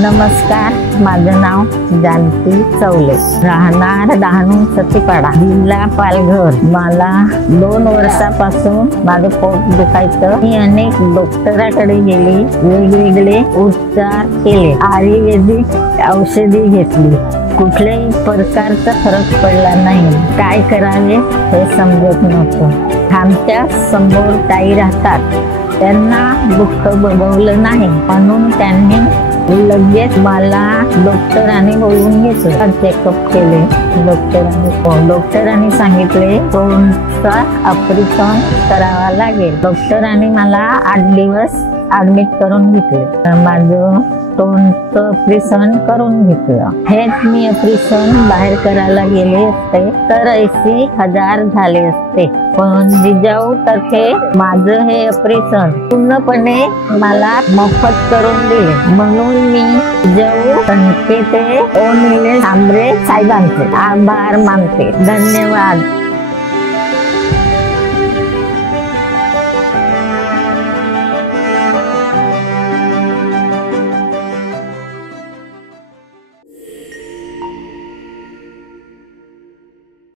नमस्कार, माझं नाव जानकी चौले, राहणार डहाणू सतीपाडा, जिल्हा पालघर। मला 2 वर्षापासून माझं पोट दुखायचं। मी अनेक डॉक्टरांकडे गेली, वेगवेगळे उपचार केले, आयुर्वेदिक औषधी घेतली, कुठल्याही प्रकारचा फरक पडला नाही। काय करावे हे समजत नव्हतं। आमच्या समोर ताई राहतात, त्यांना दुःख बघवलं नाही म्हणून त्यांनी लगेच मला डॉक्टरांनी बोलवून घेतलं, चेकअप केले। डॉक्टरांनी सांगितले तोंडचा ऑपरेशन करावा लागेल। डॉक्टरांनी मला 8 दिवस ऍडमिट करून घेतले। माझं तोंडचं ऑपरेशन करून घेतलं। हेच मी ऑपरेशन बाहेर करायला गेले असते तर 80,000 झाले असते, पण जिजाऊ तर्फे माझं हे ऑपरेशन पूर्णपणे मला मोफत करून दिले, म्हणून मी जिजाऊ संकेते ओ निलेश सांबरे साहेबांचे आभार मानते। धन्यवाद।